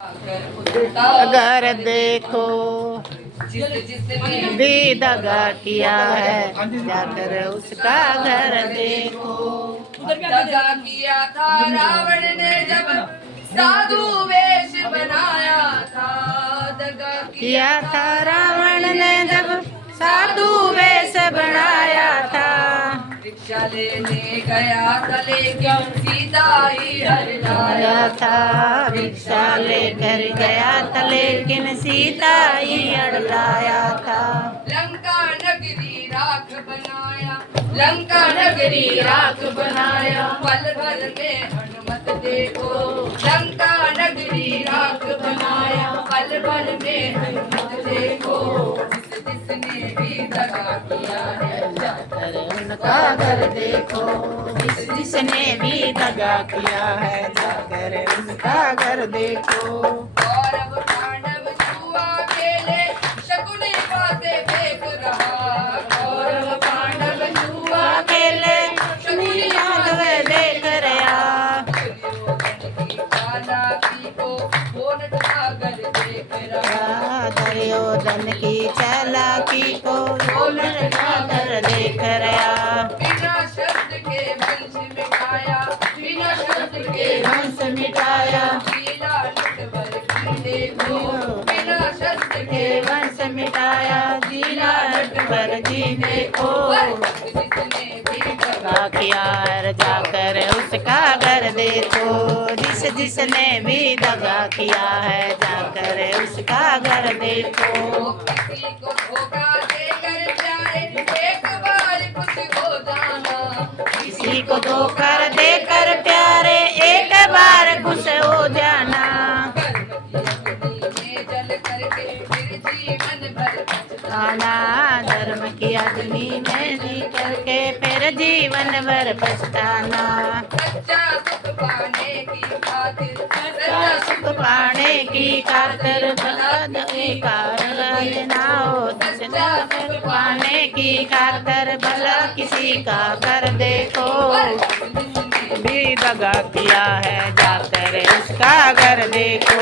अगर देखो भी दगा किया है, जाकर उसका घर देखो। दगा किया था रावण ने जब साधु वेश बनाया था। दगा किया था रावण ने जब साधु वेश बनाया था। भिक्षा लेने गया था लेकिन सीता ही हर लाया था। भिक्षा लेकर गया था लेकिन सीता ही अड़लाया था। लंका नगरी राख बनाया, लंका नगरी राख बनाया, पल भर में हनुमत देखो। लंका नगरी राख बनाया, पल भर में हनुमत देखो। जिसने भी दगा किया है, जाकर उनका घर देखो। जिसने भी दगा किया है, जाकर उनका घर देखो। कौरव पांडव जुआ खेले, शकुनी बातें फेंक रहा। कौरव पांडव जुआ खेले, शकुनी बातें देख रहा। चालाकी को कौन ठाकर देख रहा। दुर्योधन की चालाकी को कौन ठाकर देख रहा। बिना शब्द के वंश मिटाया, बिना शब्द के वंश मिटाया, लीला लटवर की देखो। बिना शब्द के वंश मिटाया, जिला लटवर जी देखो। जिसने भी दगा किया है, जाकर उसका घर देखो। जिसने भी दगा किया है, जाकर उसका घर देखो। किसी को धोखा देकर प्यारे एक बार खुश हो जाना। किसी को धोखा देकर प्यारे एक बार खुश हो जाना। जल करके फिर जीवन भर पछताना। धर्म की अग्नि में जी करके फिर जीवन भर पछताना। सच्चा सुख पाने की खातिर, सच्चा सुख पाने की खातिर भला की कारण ना हो। सच्चा सुख पाने की खातिर भला किसी का कर देखो। भी दगा किया है, जाकर उसका घर देखो।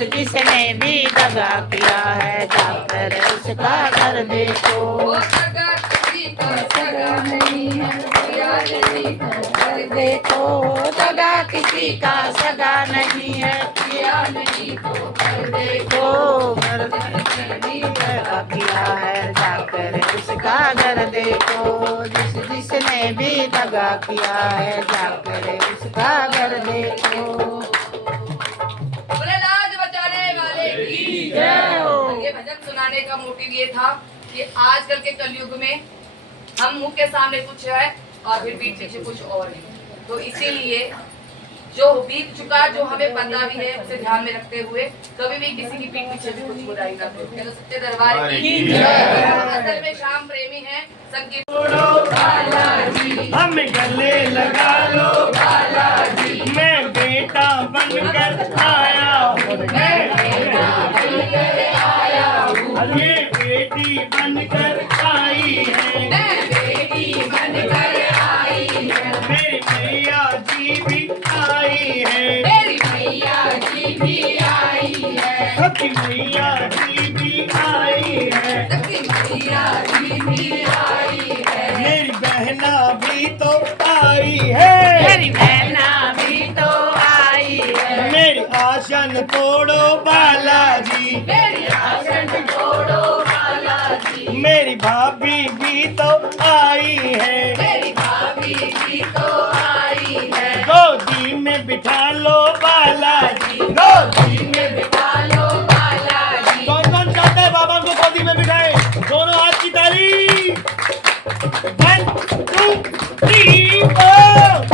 जिसने भी दगा किया है, जाकर उसका घर देखो। वो दगा किसी का सगा नहीं है, किया नहीं घर देखो, दगा किसी का सगा नहीं है, किया नहीं तो घर देखो। घर नहीं दगा किया है, जाकर उसका घर देखो। जिसने भी दगा किया है, जाकर उसका घर देखो। बोले लाज बचाने वाले की जय हो। ये भजन सुनाने का मोटिव ये था कि आजकल के कलयुग में हम मुंह के सामने कुछ है और फिर पीठ पीछे कुछ और है। तो इसीलिए जो बीत चुका, जो हमें पता भी है, उसे ध्यान में रखते हुए कभी भी किसी की पीठ पीछे भी कुछ बुराई ना करो। तो सत्य दरबार की जय। असल में श्याम प्रेमी है, संगीत हम गले लगा लो बालाजी, मैं बेटा बनकर आया हूँ। ये बेटी बनकर आई है, मेरी मैया जी भी आई है, सखी मैया जी भी आई है, मेरी बहना भी तो आई है, मेरी बहना भी तो आई है। मेरी आसन तोड़ो बालाजी, मेरी भाभी भी तो आई है, गोदी में बिठा लो बालाजी, गोदी में बिठा लो बालाजी। कौन कौन चाहता है बाबा को गोदी में बिठाए? दोनों हाथ की ताली। 1 2 3 4।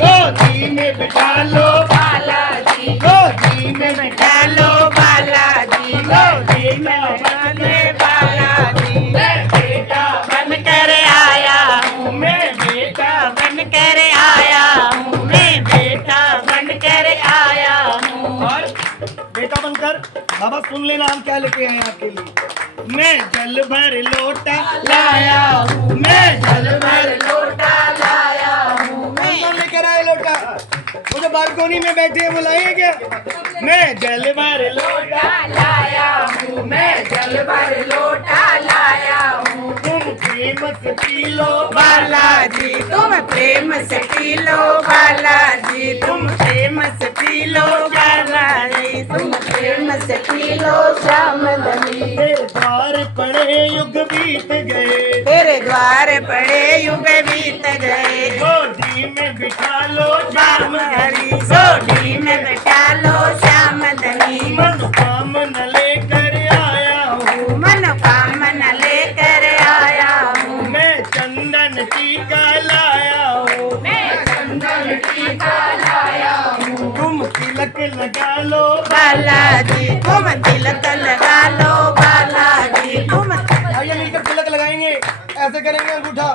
गोदी में बिठा लो बालाजी, गोदी में बिठा लो बालाजी, गोदी में बिठा ले बालाजी। मैं बेटा बनकर आया हूँ, मैं बेटा बनकर आया हूँ, मैं बेटा बनकर आया हूँ। और बेटा बनकर बाबा सुन लेना हम क्या लेके आए हैं आपके लिए। मैं जल भर लोटा लाया हूँ, मैं जल भर लोटा लाया हूँ। कौन लेकर आए लोटा? वो जो बालकोनी में बैठे हैं वो लाए क्या? मैं जल भर लोटा लाया हूँ, मैं जल भर लोटा लाया हूँ। तुम प्रेम से पी लो बालाजी तुम प्रेम से पी लो, बालाजी तुम प्रेम से पी लो, बालाजी तुम प्रेम से पी लो श्याम धनी। तेरे द्वार पड़े युग बीत गए, तेरे द्वार पड़े युग बीत गए। गोदी में बिठा लो श्याम धनी सोढ़ी में बैठा लो श्याम धनी। मनोकामना लेकर आया हूँ, मनोकामना लेकर आया हूँ। मैं चंदन टीका लाया हूँ, मैं चंदन टीका लाया हूँ। तुम तिलक लगा लो बालाजी तुम तिलक लगा लो, बालाजी तुम आइए मिलकर तिलक लगाएंगे, ऐसे करेंगे अंगूठा।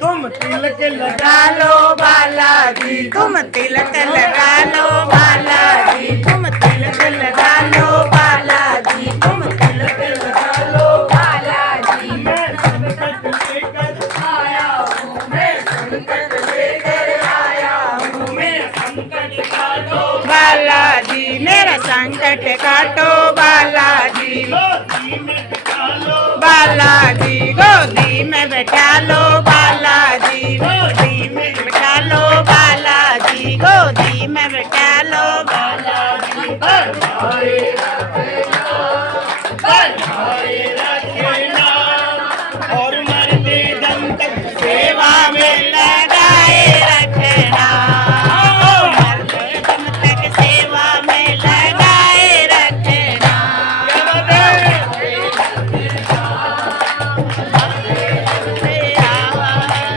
तुम तिलक लगा लगा लो बालाजी तुम तिलक लगा लो, बालाजी तुम तिलक लगा लो, बालाजी तुम तिलक लगा लो, बालाजी। मैं संकट लेकर आया हूँ, मैं संकट लेकर आया हूँ, मैं संकट काटो बालाजी मेरा संकट काटो, बालाजी गोदी में बिठा लो बालाजी गोदी में बैठा लो, बालाजी गोदी में बैठा लो, बालाजी गोदी में बैठा लो, बालाजी। बनाए रखना और मरते दम तक सेवा में लगाए रखना, ओ मरते दम तक सेवा में लगाए रखना।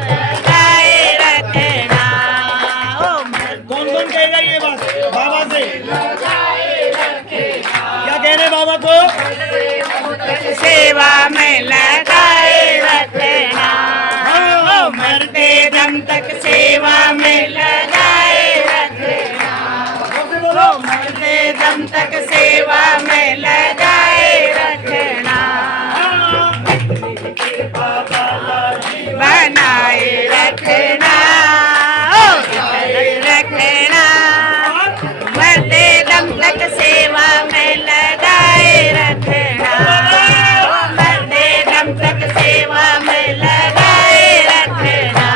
लगाए रखना, ओ कौन कौन कहेगा ये बात बाबा से? क्या कह रहे बाबा को? सेवा में लगाए रखना, ओ मरते दम तक सेवा में लगाए रखना, ओ मरते दम तक सेवा में लगाए रखना। बनाए रखना, ओ बनाए रखना, मरते दम तक सेवा में लगाए रखना, ओ मरते दम तक सेवा में लगाए रखना,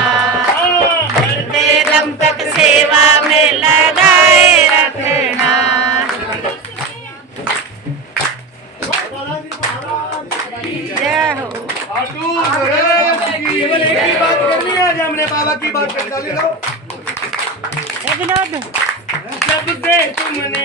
मरते दम तक सेवा में लगाए रखना। जय हो। केवल एक ही बात करनी है, आज हमने बाबा की बात कर डाली। लो विनोद जब से तुमने